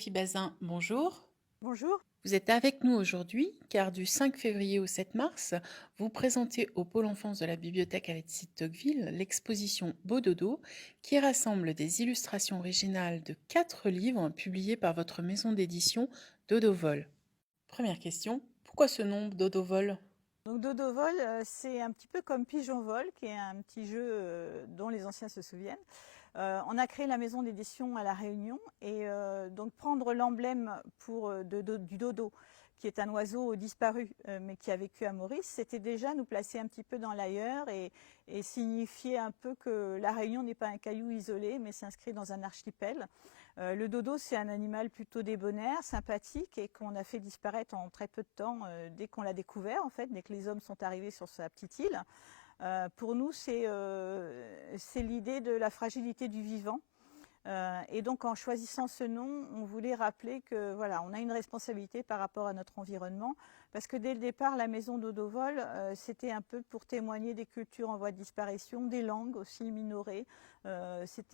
Sophie Bazin, bonjour. Bonjour. Vous êtes avec nous aujourd'hui car du 5 février au 7 mars, vous présentez au Pôle enfance de la bibliothèque Alexis de Tocqueville l'exposition Beau Dodo qui rassemble des illustrations originales de 4 livres publiés par votre maison d'édition Dodovol. Première question, pourquoi ce nom Dodovol? Donc Dodovol, c'est un petit peu comme Pigeon Vol, qui est un petit jeu dont les anciens se souviennent. On a créé la maison d'édition à La Réunion et donc prendre l'emblème du dodo, qui est un oiseau disparu mais qui a vécu à Maurice, c'était déjà nous placer un petit peu dans l'ailleurs et signifier un peu que La Réunion n'est pas un caillou isolé mais s'inscrit dans un archipel. Le dodo, c'est un animal plutôt débonnaire, sympathique et qu'on a fait disparaître en très peu de temps dès qu'on l'a découvert, en fait, dès que les hommes sont arrivés sur sa petite île. Pour nous, c'est l'idée de la fragilité du vivant. Et donc, en choisissant ce nom, on voulait rappeler que voilà, on a une responsabilité par rapport à notre environnement, parce que dès le départ, la maison Dodovol, c'était un peu pour témoigner des cultures en voie de disparition, des langues aussi minorées. C'est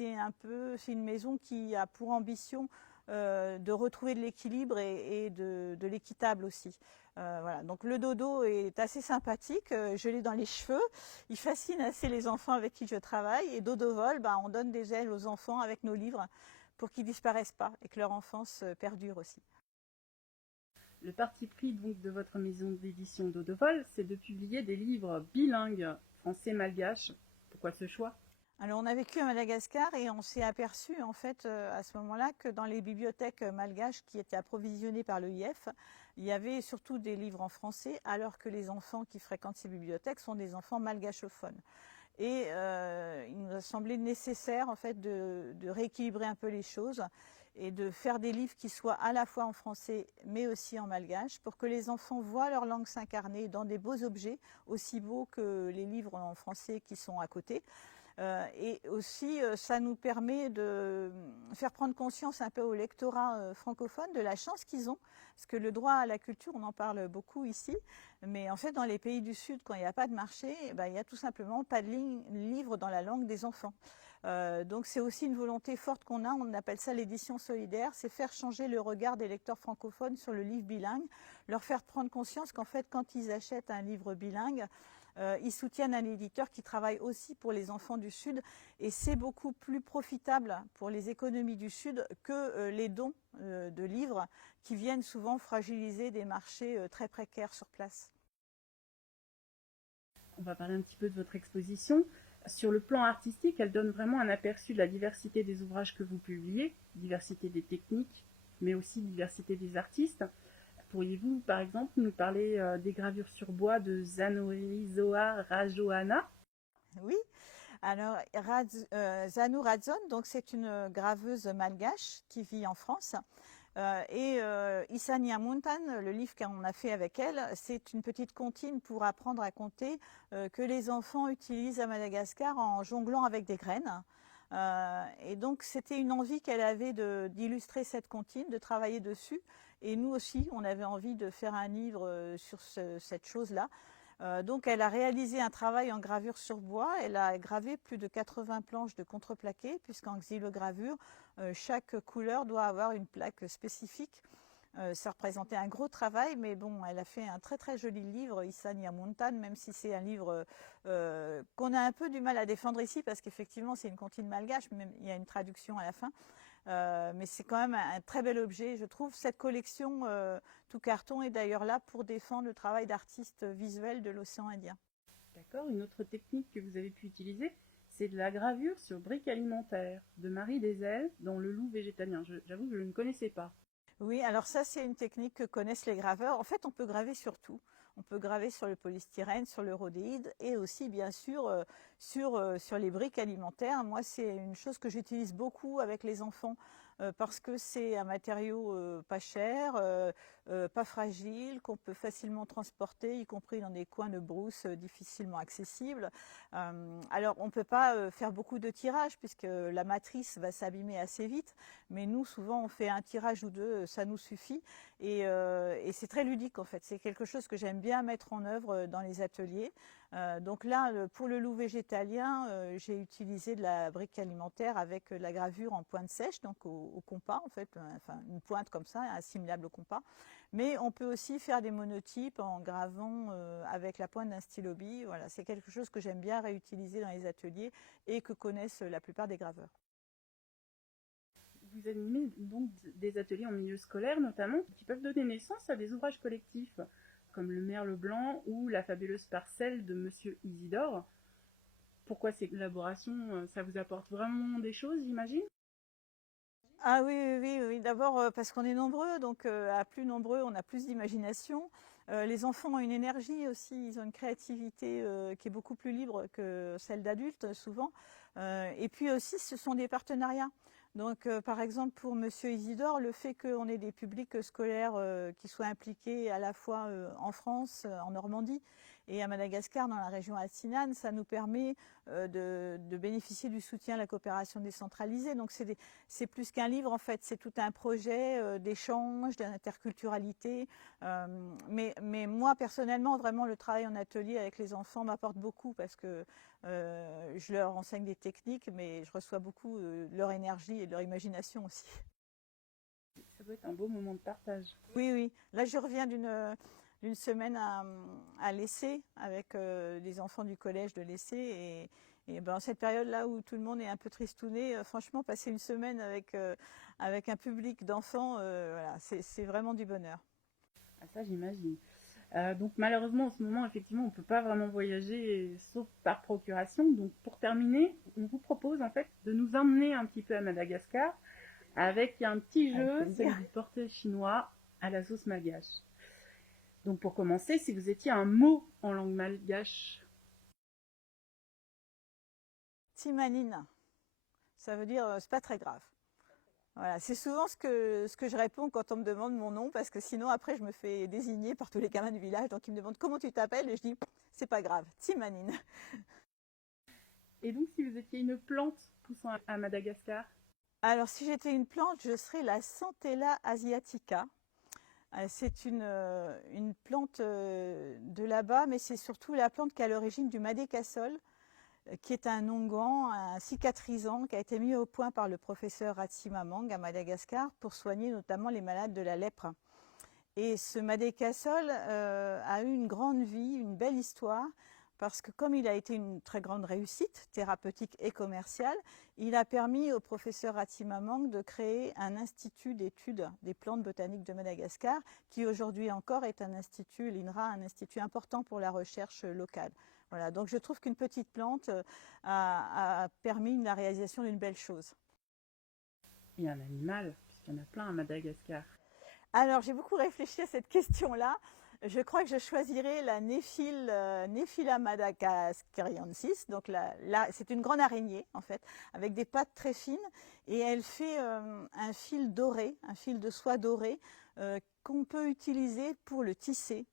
une maison qui a pour ambition de retrouver de l'équilibre et de l'équitable aussi. Voilà. Donc le dodo est assez sympathique, je l'ai dans les cheveux, il fascine assez les enfants avec qui je travaille et Dodovol, on donne des ailes aux enfants avec nos livres pour qu'ils disparaissent pas et que leur enfance perdure aussi. Le parti pris donc de votre maison d'édition Dodovol, c'est de publier des livres bilingues français-malgache. Pourquoi ce choix? Alors on a vécu à Madagascar et on s'est aperçu en fait à ce moment-là que dans les bibliothèques malgaches qui étaient approvisionnées par l'EIF, il y avait surtout des livres en français alors que les enfants qui fréquentent ces bibliothèques sont des enfants malgachophones. Et il nous a semblé nécessaire en fait de rééquilibrer un peu les choses et de faire des livres qui soient à la fois en français mais aussi en malgache pour que les enfants voient leur langue s'incarner dans des beaux objets aussi beaux que les livres en français qui sont à côté. Et aussi, ça nous permet de faire prendre conscience un peu au lectorat francophone de la chance qu'ils ont, parce que le droit à la culture, on en parle beaucoup ici, mais en fait, dans les pays du Sud, quand il n'y a pas de marché, il n'y a tout simplement pas de livre dans la langue des enfants. Donc c'est aussi une volonté forte qu'on a, on appelle ça l'édition solidaire, c'est faire changer le regard des lecteurs francophones sur le livre bilingue, leur faire prendre conscience qu'en fait, quand ils achètent un livre bilingue, ils soutiennent un éditeur qui travaille aussi pour les enfants du Sud et c'est beaucoup plus profitable pour les économies du Sud que les dons de livres qui viennent souvent fragiliser des marchés très précaires sur place. On va parler un petit peu de votre exposition. Sur le plan artistique, elle donne vraiment un aperçu de la diversité des ouvrages que vous publiez, diversité des techniques, mais aussi diversité des artistes. Pourriez-vous, par exemple, nous parler des gravures sur bois de Zanorizoa Rajoana? Oui, alors Zanou Radzon, donc c'est une graveuse malgache qui vit en France. Et Isania Muntan, le livre qu'on a fait avec elle, c'est une petite comptine pour apprendre à compter que les enfants utilisent à Madagascar en jonglant avec des graines. Et donc c'était une envie qu'elle avait d'illustrer cette comptine, de travailler dessus. Et nous aussi, on avait envie de faire un livre sur cette chose-là. Donc elle a réalisé un travail en gravure sur bois, elle a gravé plus de 80 planches de contreplaqué, puisqu'en xylogravure, chaque couleur doit avoir une plaque spécifique. Ça représentait un gros travail, mais bon, elle a fait un très très joli livre, Issa Montan, même si c'est un livre qu'on a un peu du mal à défendre ici, parce qu'effectivement c'est une comptine malgache, mais il y a une traduction à la fin. Mais c'est quand même un très bel objet, je trouve. Cette collection tout carton est d'ailleurs là pour défendre le travail d'artistes visuels de l'océan Indien. D'accord. Une autre technique que vous avez pu utiliser, c'est de la gravure sur briques alimentaires de Marie Desailes dans Le Loup végétalien. J'avoue que je ne connaissais pas. Oui, alors ça c'est une technique que connaissent les graveurs. En fait, on peut graver sur tout. On peut graver sur le polystyrène, sur le rhodéide et aussi bien sûr sur les briques alimentaires. Moi, c'est une chose que j'utilise beaucoup avec les enfants parce que c'est un matériau pas cher, pas fragiles, qu'on peut facilement transporter, y compris dans des coins de brousse difficilement accessibles. Alors on ne peut pas faire beaucoup de tirages puisque la matrice va s'abîmer assez vite, mais nous souvent on fait un tirage ou deux, ça nous suffit et c'est très ludique en fait. C'est quelque chose que j'aime bien mettre en œuvre dans les ateliers. Donc là, pour le loup végétalien, j'ai utilisé de la brique alimentaire avec la gravure en pointe sèche, donc au compas en fait, enfin une pointe comme ça, assimilable au compas. Mais on peut aussi faire des monotypes en gravant avec la pointe d'un stylo bille. Voilà, c'est quelque chose que j'aime bien réutiliser dans les ateliers et que connaissent la plupart des graveurs. Vous animez donc des ateliers en milieu scolaire notamment, qui peuvent donner naissance à des ouvrages collectifs, comme le Merle blanc ou la fabuleuse parcelle de Monsieur Isidore. Pourquoi ces collaborations, ça vous apporte vraiment des choses, j'imagine? Ah oui, oui, oui, oui. D'abord parce qu'on est nombreux, donc à plus nombreux, on a plus d'imagination. Les enfants ont une énergie aussi, ils ont une créativité qui est beaucoup plus libre que celle d'adultes souvent. Et puis aussi, ce sont des partenariats. Donc par exemple pour Monsieur Isidore, le fait qu'on ait des publics scolaires qui soient impliqués à la fois en France, en Normandie et à Madagascar, dans la région Atsinan, ça nous permet de bénéficier du soutien à la coopération décentralisée. Donc c'est plus qu'un livre en fait, c'est tout un projet d'échange, d'interculturalité. Mais moi personnellement, vraiment le travail en atelier avec les enfants m'apporte beaucoup parce que je leur enseigne des techniques, mais je reçois beaucoup de leur énergie et de leur imagination aussi. Ça doit être un beau moment de partage. Oui, oui. Là, je reviens d'une semaine à l'essai avec les enfants du collège de l'essai et ben, cette période-là où tout le monde est un peu tristouné, franchement, passer une semaine avec un public d'enfants, voilà, c'est vraiment du bonheur. Ah, ça, j'imagine. Donc malheureusement, en ce moment, effectivement, on ne peut pas vraiment voyager sauf par procuration. Donc pour terminer, on vous propose en fait de nous emmener un petit peu à Madagascar avec un petit jeu, celui du portrait chinois à la sauce malgache. Donc pour commencer, si vous étiez un mot en langue malgache. Timanine, ça veut dire c'est pas très grave. Voilà, c'est souvent ce que je réponds quand on me demande mon nom, parce que sinon après je me fais désigner par tous les gamins du village, donc ils me demandent comment tu t'appelles et je dis c'est pas grave, Timanine. Et donc si vous étiez une plante poussant à Madagascar. Alors si j'étais une plante, je serais la Centella asiatica. C'est une plante de là-bas, mais c'est surtout la plante qui est à l'origine du madécassol, qui est un onguent, un cicatrisant qui a été mis au point par le professeur Ratsimamang à Madagascar pour soigner notamment les malades de la lèpre. Et ce madécassol a eu une grande vie, une belle histoire, parce que comme il a été une très grande réussite thérapeutique et commerciale, il a permis au professeur Ratsimamang de créer un institut d'études des plantes botaniques de Madagascar, qui aujourd'hui encore est un institut, l'INRA, un institut important pour la recherche locale. Voilà, donc je trouve qu'une petite plante a permis la réalisation d'une belle chose. Et un animal, puisqu'il y en a plein à Madagascar. Alors j'ai beaucoup réfléchi à cette question-là. Je crois que je choisirais la Nephila madagascariensis. Donc c'est une grande araignée en fait, avec des pattes très fines et elle fait un fil doré, un fil de soie dorée qu'on peut utiliser pour le tisser.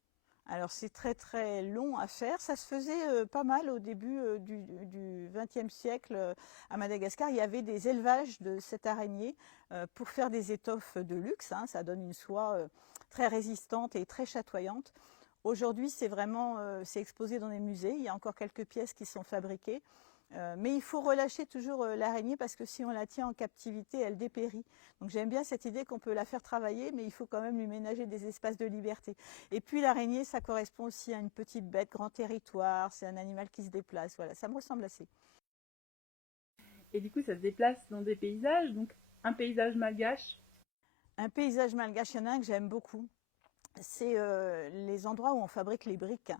Alors c'est très très long à faire. Ça se faisait pas mal au début du XXe siècle à Madagascar. Il y avait des élevages de cette araignée pour faire des étoffes de luxe. Hein. Ça donne une soie très résistante et très chatoyante. Aujourd'hui, c'est exposé dans des musées. Il y a encore quelques pièces qui sont fabriquées. Mais il faut relâcher toujours l'araignée parce que si on la tient en captivité, elle dépérit. Donc j'aime bien cette idée qu'on peut la faire travailler, mais il faut quand même lui ménager des espaces de liberté. Et puis l'araignée, ça correspond aussi à une petite bête, grand territoire, c'est un animal qui se déplace. Voilà, ça me ressemble assez. Et du coup, ça se déplace dans des paysages, donc un paysage malgache. Un paysage malgache, il y en a un que j'aime beaucoup. C'est les endroits où on fabrique les briques.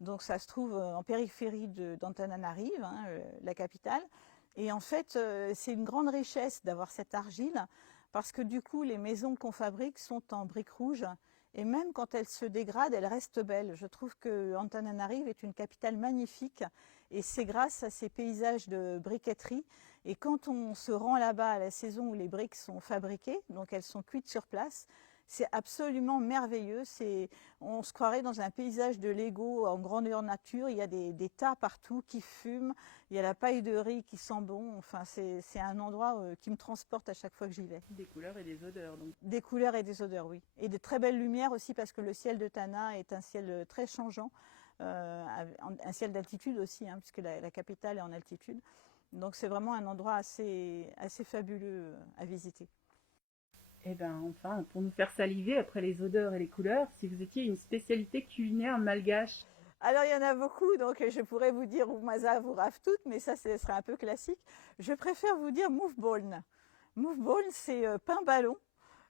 Donc ça se trouve en périphérie d'Antananarive, hein, la capitale. Et en fait, c'est une grande richesse d'avoir cette argile parce que du coup, les maisons qu'on fabrique sont en briques rouges et même quand elles se dégradent, elles restent belles. Je trouve que Antananarive est une capitale magnifique et c'est grâce à ces paysages de briqueterie. Et quand on se rend là-bas à la saison où les briques sont fabriquées, donc elles sont cuites sur place, C'est absolument merveilleux. On se croirait dans un paysage de Lego en grandeur nature. Il y a des tas partout qui fument. Il y a la paille de riz qui sent bon. Enfin, c'est un endroit qui me transporte à chaque fois que j'y vais. Des couleurs et des odeurs, donc. Des couleurs et des odeurs, oui. Et de très belles lumières aussi, parce que le ciel de Tana est un ciel très changeant. Un ciel d'altitude aussi, hein, puisque la capitale est en altitude. Donc c'est vraiment un endroit assez fabuleux à visiter. Eh bien, enfin, pour nous faire saliver après les odeurs et les couleurs, si vous étiez une spécialité culinaire malgache. Alors il y en a beaucoup, donc je pourrais vous dire Oumaza, vous rave toutes, mais ça ce serait un peu classique. Je préfère vous dire moufboln. Moufboln, c'est pain ballon.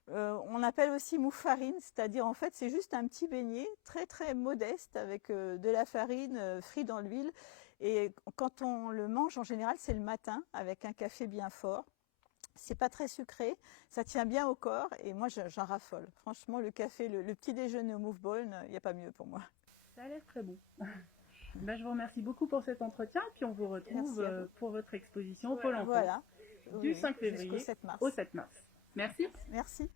On appelle aussi mouffarine, c'est-à-dire en fait c'est juste un petit beignet très très modeste avec de la farine frite dans l'huile. Et quand on le mange en général c'est le matin avec un café bien fort. C'est pas très sucré, ça tient bien au corps et moi j'en raffole. Franchement le café, le petit déjeuner au moufboln, il n'y a pas mieux pour moi. Ça a l'air très bon. Ben, je vous remercie beaucoup pour cet entretien, puis on vous retrouve pour votre exposition au Pôle Enfance Voilà. du 5 février Jusqu'au 7 mars. au 7 mars. Merci. Merci.